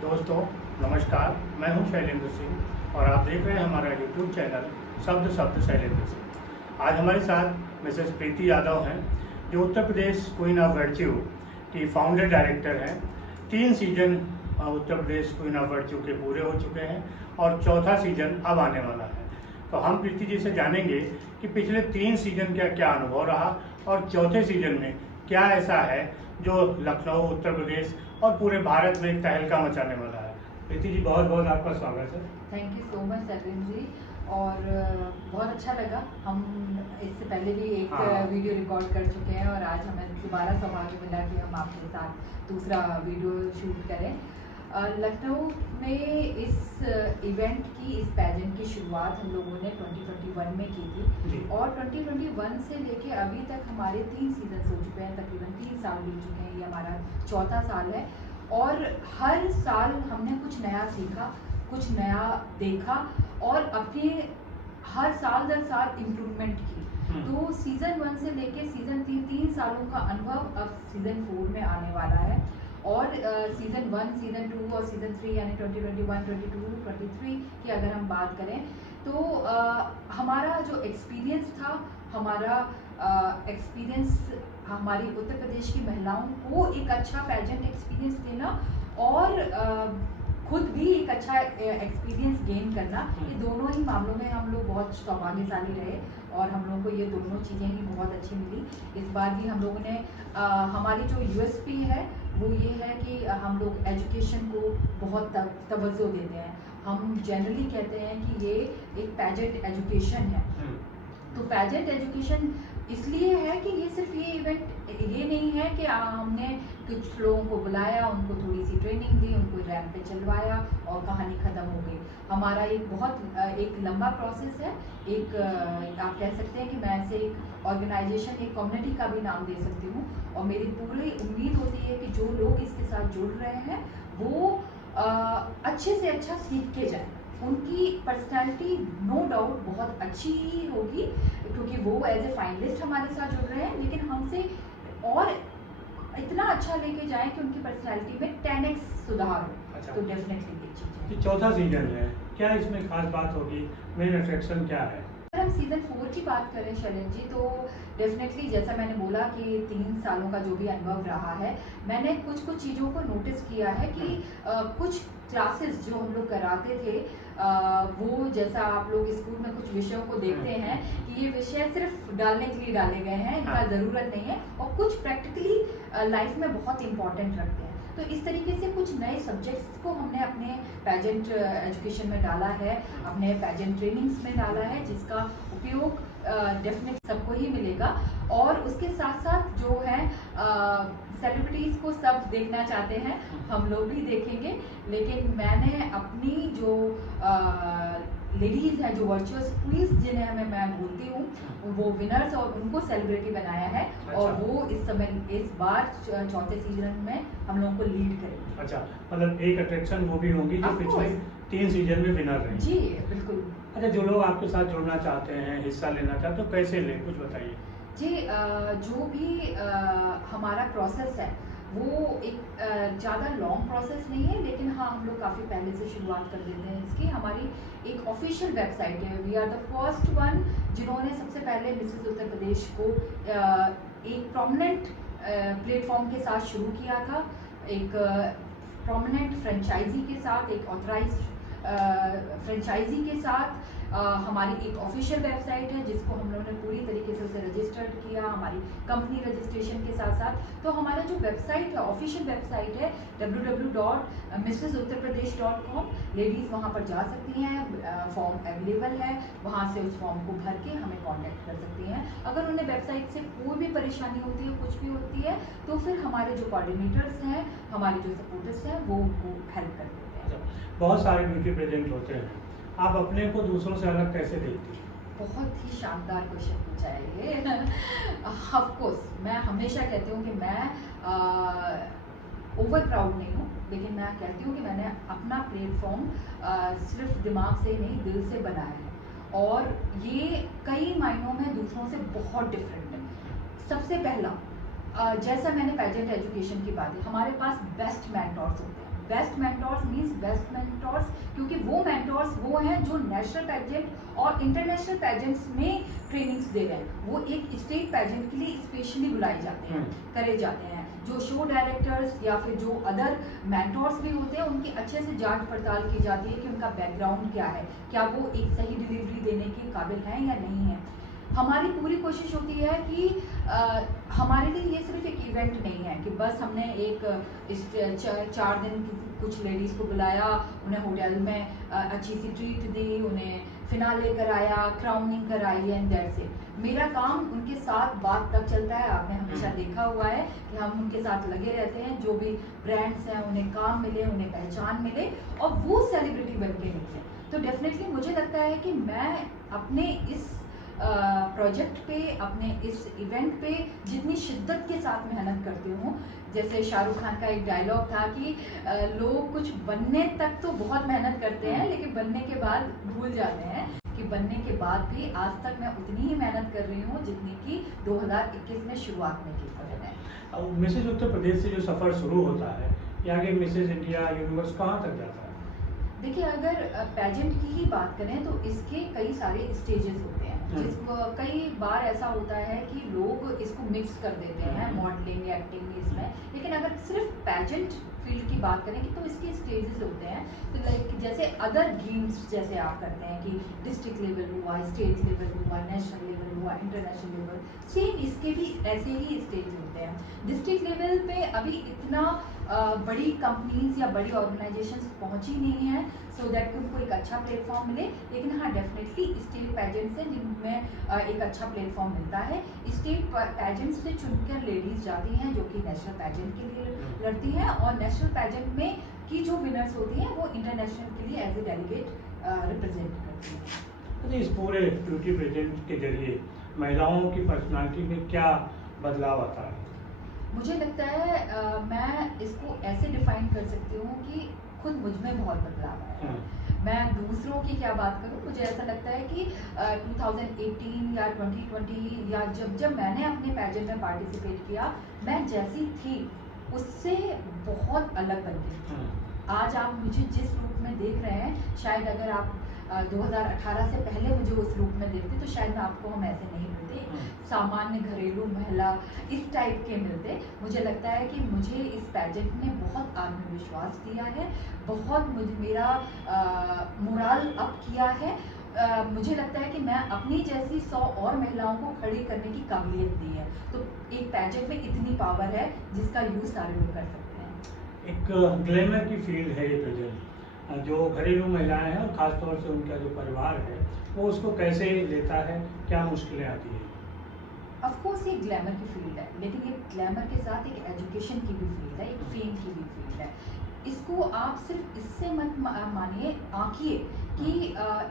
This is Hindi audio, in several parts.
दोस्तों नमस्कार, मैं हूं शैलेंद्र सिंह और आप देख रहे हैं हमारा यूट्यूब चैनल शब्द शब्द शैलेंद्र सिंह। आज हमारे साथ मिसेस प्रीति यादव हैं जो उत्तर प्रदेश क्वीन ऑफ वर्च्यू की फाउंडर डायरेक्टर हैं। 3 season Uttar Pradesh queen of virtue के पूरे हो चुके हैं और चौथा सीजन अब आने वाला है। तो हम प्रीति जी से जानेंगे कि पिछले 3 सीजन का क्या अनुभव रहा और चौथे सीजन में क्या ऐसा है जो लखनऊ, उत्तर प्रदेश और पूरे भारत में एक तहलका मचाने वाला है। प्रीति जी, बहुत बहुत आपका स्वागत है। थैंक यू सो मच सरविन जी, और बहुत अच्छा लगा। हम इससे पहले भी एक वीडियो रिकॉर्ड कर चुके हैं और आज हमें दोबारा सौभाग्य मिला कि हम आपके साथ दूसरा वीडियो शूट करें। लखनऊ में इस इवेंट की, इस पैजेंट की शुरुआत हम लोगों ने 2021 में की थी और 2021 से लेके अभी तक हमारे 3 सीजन हो चुके हैं, तकरीबन 3 साल बीत चुके हैं। ये हमारा चौथा साल है और हर साल हमने कुछ नया सीखा, कुछ नया देखा और अपने हर साल दर साल इम्प्रूवमेंट की। तो सीज़न 1 से लेके सीज़न 3 सालों का अनुभव अब सीज़न 4 में आने वाला है और सीज़न 1, सीज़न 2 और सीज़न 3 यानी 2021, 22, 23 की अगर हम बात करें तो हमारा जो एक्सपीरियंस था, हमारा एक्सपीरियंस हमारी उत्तर प्रदेश की महिलाओं को एक अच्छा पैजेंट एक्सपीरियंस देना और खुद भी एक अच्छा एक्सपीरियंस गेन करना, ये दोनों ही मामलों में हम लोग बहुत सौभाग्यशाली रहे और हम लोगों को ये दोनों चीज़ें ही बहुत अच्छी मिली। इस बार भी हम लोगों ने हमारी जो यूएसपी है वो ये है कि हम लोग एजुकेशन को बहुत तवज्जो देते हैं। हम जनरली कहते हैं कि ये एक पैजेंट एजुकेशन है। तो पैजेंट एजुकेशन इसलिए है कि ये सिर्फ ये इवेंट ये नहीं है कि हमने कुछ लोगों को बुलाया, उनको थोड़ी सी ट्रेनिंग दी, उनको रैंप पे चलवाया और कहानी ख़त्म हो गई। हमारा एक लंबा प्रोसेस है। एक आप कह सकते हैं कि मैं ऐसे एक ऑर्गेनाइजेशन, एक कम्युनिटी का भी नाम दे सकती हूँ और मेरी पूरी उम्मीद होती है कि जो लोग इसके साथ जुड़ रहे हैं वो अच्छे से अच्छा सीख के जाएँ। उनकी पर्सनालिटी नो डाउट बहुत अच्छी ही होगी क्योंकि वो एज ए फाइनलिस्ट हमारे साथ जुड़ रहे हैं, लेकिन हमसे और इतना अच्छा लेके जाएं कि उनकी पर्सनालिटी में 10x सुधार हो। अच्छा। तो डेफिनेटली ये चीज़ है। चौथा सीजन है, क्या इसमें खास बात होगी, मेन अट्रैक्शन क्या है? अगर हम सीज़न 4 की बात करें शैलेंद्र जी, तो डेफिनेटली जैसा मैंने बोला कि 3 सालों का जो भी अनुभव रहा है, मैंने कुछ चीज़ों को नोटिस किया है कि कुछ क्लासेस जो हम लोग कराते थे वो जैसा आप लोग स्कूल में कुछ विषयों को देखते हैं कि ये विषय सिर्फ डालने के लिए डाले गए हैं, इनका ज़रूरत नहीं है, और कुछ प्रैक्टिकली लाइफ में बहुत इंपॉर्टेंट रखते हैं। तो इस तरीके से कुछ नए सब्जेक्ट्स को हमने अपने पैजेंट एजुकेशन में डाला है, अपने पैजेंट ट्रेनिंग्स में डाला है, जिसका उपयोग डेफिनेट सबको ही मिलेगा। और उसके साथ साथ जो है सेलिब्रिटीज़ को सब देखना चाहते हैं, हम लोग भी देखेंगे, लेकिन मैंने अपनी जो लेडीज़ हैं, जो वर्चुअस क्वींस जिन्हें मैं बोलती हूँ, वो विनर्स और उनको सेलिब्रिटी बनाया है। अच्छा। और वो इस बार चौथे सीजन में हम लोगों को लीड करेंगे। अच्छा, मतलब एक अट्रैक्शन वो भी होंगी जो पिछले 3 सीजन में विनर रही। जी बिल्कुल। अच्छा, जो लोग आपके साथ जुड़ना चाहते हैं, हिस्सा लेना चाहते हैं, तो कैसे लें, कुछ बताइए। जी, जो भी हमारा प्रोसेस है वो एक ज़्यादा लॉन्ग प्रोसेस नहीं है, लेकिन हाँ हम लोग काफ़ी पहले से शुरुआत कर देते हैं इसकी। हमारी एक ऑफिशियल वेबसाइट है, we are the first one जिन्होंने सबसे पहले मिसेस उत्तर प्रदेश को एक प्रोमिनेंट प्लेटफॉर्म के साथ शुरू किया था, एक प्रोमिनेंट फ्रेंचाइजी के साथ, एक ऑथराइज्ड फ्रेंचाइजी के साथ। हमारी एक ऑफिशियल वेबसाइट है जिसको हम लोगों ने पूरी तरीके से उसे रजिस्टर्ड किया, हमारी कंपनी रजिस्ट्रेशन के साथ साथ। तो हमारा जो वेबसाइट है, ऑफिशियल वेबसाइट है www.mrsuttarpradesh.com। लेडीज़ वहाँ पर जा सकती हैं, फॉर्म अवेलेबल है, वहाँ से उस फॉर्म को भर के हमें कांटेक्ट कर सकती हैं। अगर उन्हें वेबसाइट से कोई भी परेशानी होती है, कुछ भी होती है, तो फिर हमारे जो कोऑर्डिनेटर्स हैं, हमारे जो सपोर्टर्स हैं, वो उनको हेल्प कर देते हैं। बहुत सारे ब्यूटी प्रेजेंट होते हैं, आप अपने को दूसरों से अलग कैसे देखती हैं? बहुत ही शानदार क्वेश्चन पूछा है ये। ऑफ कोर्स मैं हमेशा कहती हूँ कि मैं ओवर प्राउड नहीं हूँ, लेकिन मैं कहती हूँ कि मैंने अपना प्लेटफॉर्म सिर्फ दिमाग से नहीं, दिल से बनाया है और ये कई मायनों में दूसरों से बहुत डिफरेंट है। सबसे पहला, जैसा मैंने पैजेंट एजुकेशन की बात है, हमारे पास बेस्ट मेंटोर्स होते हैं। Best mentors means best mentors, क्योंकि वो मेंटोर्स वो हैं जो नेशनल पैजेंट और इंटरनेशनल पैजेंट्स में ट्रेनिंग्स दे रहे हैं। वो एक स्टेट पैजेंट के लिए स्पेशली बुलाए जाते हैं, करे जाते हैं। जो शो डायरेक्टर्स या फिर जो अदर मेंटोर्स भी होते हैं, उनकी अच्छे से जांच पड़ताल की जाती है कि उनका बैकग्राउंड क्या है, क्या वो एक सही डिलीवरी देने के काबिल हैं या नहीं है। हमारी पूरी कोशिश होती है कि हमारे लिए ये सिर्फ एक इवेंट नहीं है कि बस हमने एक इस 4 दिन कुछ लेडीज़ को बुलाया, उन्हें होटल में अच्छी सी ट्रीट दी, उन्हें फिनाले कराया, क्राउनिंग कराई एंड दैट्स इट। मेरा काम उनके साथ बात तक चलता है। आपने हमेशा देखा हुआ है कि हम उनके साथ लगे रहते हैं। जो भी ब्रांड्स हैं उन्हें काम मिले, उन्हें पहचान मिले और वो सेलिब्रिटी बन के निकले। तो डेफिनेटली मुझे लगता है कि मैं अपने इस प्रोजेक्ट पे, अपने इस इवेंट पे जितनी शिद्दत के साथ मेहनत करती हूँ, जैसे शाहरुख खान का एक डायलॉग था कि लोग कुछ बनने तक तो बहुत मेहनत करते हैं लेकिन बनने के बाद भूल जाते हैं कि बनने के बाद भी आज तक मैं उतनी ही मेहनत कर रही हूँ जितनी कि 2021 में शुरुआत में की थी मैंने। मिसेज उत्तर प्रदेश से जो सफ़र शुरू होता है, या आगे मिसेज इंडिया यूनिवर्स कहाँ तक जाता है? देखिए, अगर पैजेंट की ही बात करें तो इसके कई सारे स्टेजेस होते हैं। जिसको कई बार ऐसा होता है कि लोग इसको मिक्स कर देते हैं मॉडलिंग, एक्टिंग इसमें। लेकिन अगर सिर्फ पैजेंट फील्ड की बात करें कि तो इसके स्टेजेस होते हैं। तो लाइक जैसे अदर गेम्स जैसे आप करते हैं कि डिस्ट्रिक्ट लेवल हुआ, स्टेट लेवल हुआ, नेशनल लेवल हुआ, इंटरनेशनल लेवल, सेम इसके भी ऐसे ही स्टेज होते हैं। डिस्ट्रिक्ट लेवल पे अभी इतना बड़ी कंपनीज या बड़ी ऑर्गेनाइजेशंस पहुंची नहीं है सो दैट कि उनको एक अच्छा प्लेटफॉर्म मिले। लेकिन हाँ, डेफिनेटली स्टेट पैजेंट्स हैं जिनमें एक अच्छा प्लेटफॉर्म मिलता है। स्टेट पैजेंट्स से चुनकर लेडीज जाती हैं जो कि नेशनल पैजेंट के लिए लड़ती हैं, और नेशनल पैजेंट में की जो विनर्स होती हैं वो इंटरनेशनल के लिए एज ए डेलीगेट रिप्रेजेंट करती हैं। तो इस पूरे ब्यूटी पेजेंट के जरिए महिलाओं की पर्सनालिटी में क्या बदलाव आता है? मुझे लगता है मैं इसको ऐसे डिफाइन कर सकती हूँ कि खुद मुझ में बहुत बदलाव आया है। मैं दूसरों की क्या बात करूँ, मुझे ऐसा लगता है कि 2018 या 2020 या जब मैंने अपने पैजेंट में पार्टिसिपेट किया, मैं जैसी थी उससे बहुत अलग बन गई। आज आप मुझे जिस रूप में देख रहे हैं, शायद अगर आप 2018 से पहले मुझे उस रूप में देखते तो शायद मैं आपको हम ऐसे नहीं मिलते, सामान्य घरेलू महिला इस टाइप के मिलते। मुझे लगता है कि मुझे इस पैजेंट ने बहुत आत्मविश्वास दिया है, बहुत मेरा मोरल अप किया है। मुझे लगता है कि मैं अपनी जैसी 100 और महिलाओं को खड़ी करने की काबिलियत दी है। तो एक पैजेंट में इतनी पावर है जिसका यूज़ सारे लोग कर सकते हैं। एक ग्लैमर की फील्ड है ये प्रेजेंट। जो घरेलू महिलाएं हैं और ख़ासतौर से उनका जो परिवार है वो उसको कैसे लेता है, क्या मुश्किलें आती हैं? ऑफ कोर्स ये ग्लैमर की फील्ड है, लेकिन ये ग्लैमर के साथ एक एजुकेशन की भी फील्ड है, एक फेम की भी फील्ड है। इसको आप सिर्फ इससे मत मानिए, आंकिए कि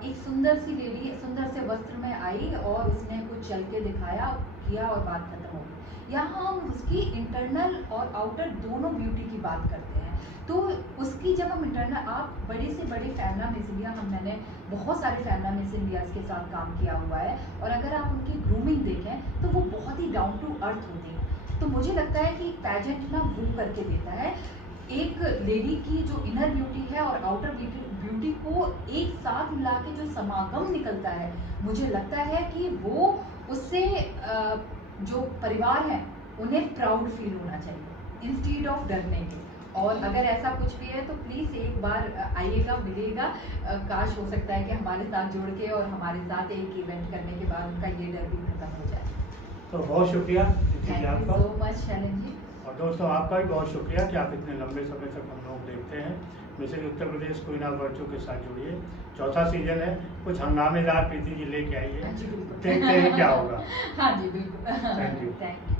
एक सुंदर सी लेडी सुंदर से वस्त्र में आई और उसने कुछ चल के दिखाया, किया और बात खत्म हो गई। यहाँ हम उसकी इंटरनल और आउटर दोनों ब्यूटी की बात करते हैं। तो उसकी जब हम इंटरनल, आप बड़े से बड़े फैमिला मिस इंडिया, मैंने बहुत सारे फैमिला मिस इंडियाज़ के साथ काम किया हुआ है, और अगर आप उनकी ग्रूमिंग देखें तो वो बहुत ही डाउन टू अर्थ होती है। तो मुझे लगता है कि पैजेंट ना वो करके देता है, एक लेडी की जो इनर ब्यूटी है और आउटर ब्यूटी को एक साथ मिला के जो समागम निकलता है, मुझे लगता है कि वो उससे जो परिवार है उन्हें प्राउड फील होना चाहिए इंस्टीड ऑफ डरने के। और अगर ऐसा कुछ भी है तो प्लीज़ एक बार आइएगा, मिलिएगा। काश हो सकता है कि हमारे साथ जुड़ के और हमारे साथ एक इवेंट करने के बाद उनका ये डर भी खत्म हो जाए। तो बहुत शुक्रिया thank you so much Shailendra ji. और दोस्तों आपका भी बहुत शुक्रिया कि आप इतने लंबे समय तक हम लोग देखते हैं। Mrs Uttar Pradesh queen of virtue के साथ जुड़िए। 4था सीजन है, कुछ हंगामेदार प्रीति जी लेके आइए, हाँ जी बिल्कुल, देखते हैं क्या होगा। हाँ जी बिल्कुल। Thank you. Thank you.